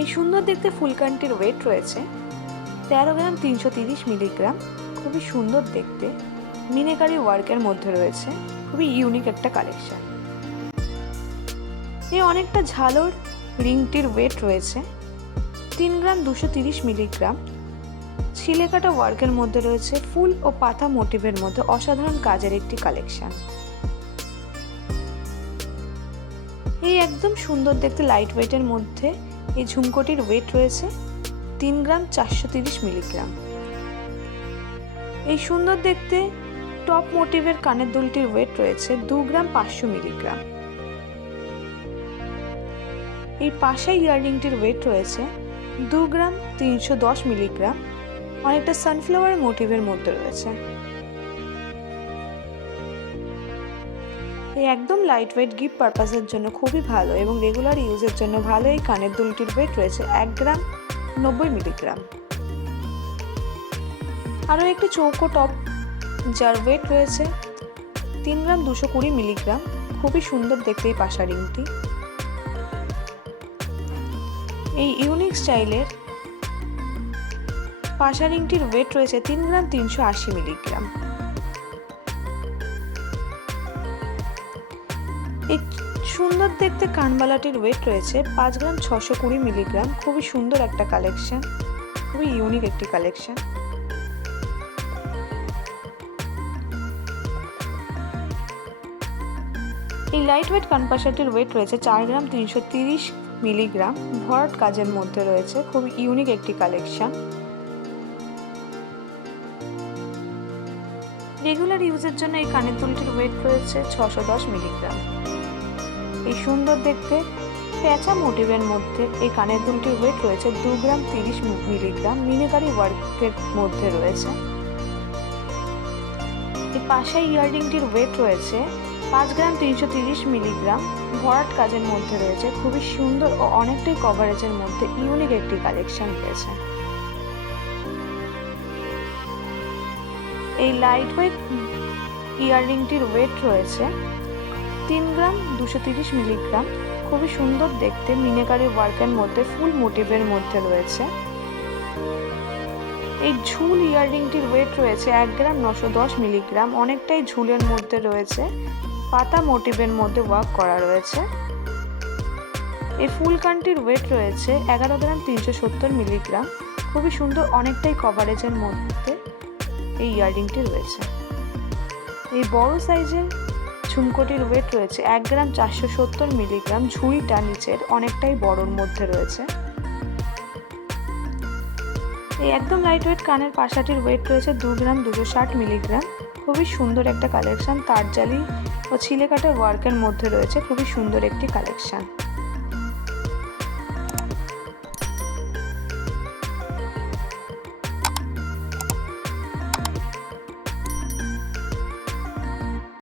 এই সুন্দর দেখতে ফুলকানটির ওয়েট রয়েছে 13 গ্রাম 330 মিলিগ্রাম। খুবই সুন্দর দেখতে, মিনাকারি ওয়ার্কের মধ্যে রয়েছে, খুবই ইউনিক একটা কালেকশন। এই অনেকটা ঝালোর রিংটির ওয়েট রয়েছে 3 গ্রাম 230 মিলিগ্রাম। ছিলে কাটা ওয়ার্কের মধ্যে রয়েছে, ফুল ও পাতা মোটিভের মধ্যে অসাধারণ কাজের একটি কালেকশন। এই একদম সুন্দর দেখতে লাইট ওয়েটের মধ্যে এই ঝুমকোটির ওয়েট রয়েছে 3 গ্রাম 430 মিলিগ্রাম। এই সুন্দর দেখতে টপ মোটিভের কানের দুলটির ওয়েট রয়েছে 2 গ্রাম 500 মিলিগ্রাম। এই পাশা ইয়াররিংটির ওয়েট রয়েছে 2 গ্রাম 310 মিলিগ্রাম। অনেকটা সানফ্লাওয়ার মোটিভের মধ্যে রয়েছে। এই একদম লাইট ওয়েট গিফট পারপাসের জন্য খুবই ভালো এবং রেগুলার ইউজের জন্য ভালো এই কানের দুলটির ওয়েট রয়েছে 1 গ্রাম 90 মিলিগ্রাম। আরও একটি চৌকো টপ যার ওয়েট রয়েছে 3 গ্রাম 220 মিলিগ্রাম। খুবই সুন্দর দেখতে এই পাশা রিংটি। এই ইউনিক স্টাইলের পাশা রিংটির ওয়েট রয়েছে 3 গ্রাম 380 মিলিগ্রাম। এই সুন্দর দেখতে কানবালাটির ওয়েট রয়েছে 5 গ্রাম 620 মিলিগ্রাম। খুবই সুন্দর একটা কালেকশন, খুবই ইউনিক একটি কালেকশন। এই লাইট ওয়েট কানপাশাটির ওয়েট রয়েছে 4 গ্রাম 330 মিলিগ্রাম। ভরাট কাজের মধ্যে রয়েছে, খুবই ইউনিক একটি কালেকশন। রেগুলার ইউজের জন্য এই কানের দুলটির ওয়েট রয়েছে 610 মিলিগ্রাম। এই সুন্দর দেখতে পেঁচা মোটিভের মধ্যে এই কানের দুলটির ওয়েট রয়েছে 2 গ্রাম 30 মিলিগ্রাম। মিনাকারি ওয়ার্কের মধ্যে রয়েছে। এই পাশা ইয়াররিংটির ওয়েট রয়েছে 5 গ্রাম 330 মিলিগ্রাম। ভরাট কাজের মধ্যে রয়েছে, খুবই সুন্দর ও অনেকটাই কভারেজের মধ্যে ইউনিক একটি কালেকশন রয়েছে। এই লাইট ওয়েট ইয়াররিংটির ওয়েট রয়েছে 3 গ্রাম 230 মিলিগ্রাম। খুবই সুন্দর দেখতে, মিনাকারি ওয়ার্কের মধ্যে ফুল মোটিভের মধ্যে রয়েছে। এই ঝুল ইয়াররিংটির ওয়েট রয়েছে 1 গ্রাম 910 মিলিগ্রাম। অনেকটাই ঝুলের মধ্যে রয়েছে, পাতা মোটিভের মধ্যে ওয়ার্ক করা রয়েছে। এই ফুলকানটির ওয়েট রয়েছে 11 গ্রাম 370 মিলিগ্রাম। খুবই সুন্দর, অনেকটাই কভারেজের মধ্যে এই ইয়াররিংটি রয়েছে। এই বড় সাইজের ঝুমকোটির ওয়েট রয়েছে 1 গ্রাম 470 মিলিগ্রাম। ঝুড়িটা নিচের অনেকটাই বড়র মধ্যে রয়েছে। এই একদম লাইট ওয়েট কানের পাশাটির ওয়েট রয়েছে 2 গ্রাম 260 মিলিগ্রাম। খুবই সুন্দর একটা কালেকশন, তারজালি ও ছিলে কাটা ওয়ার্কের মধ্যে রয়েছে, খুবই সুন্দর একটি কালেকশন।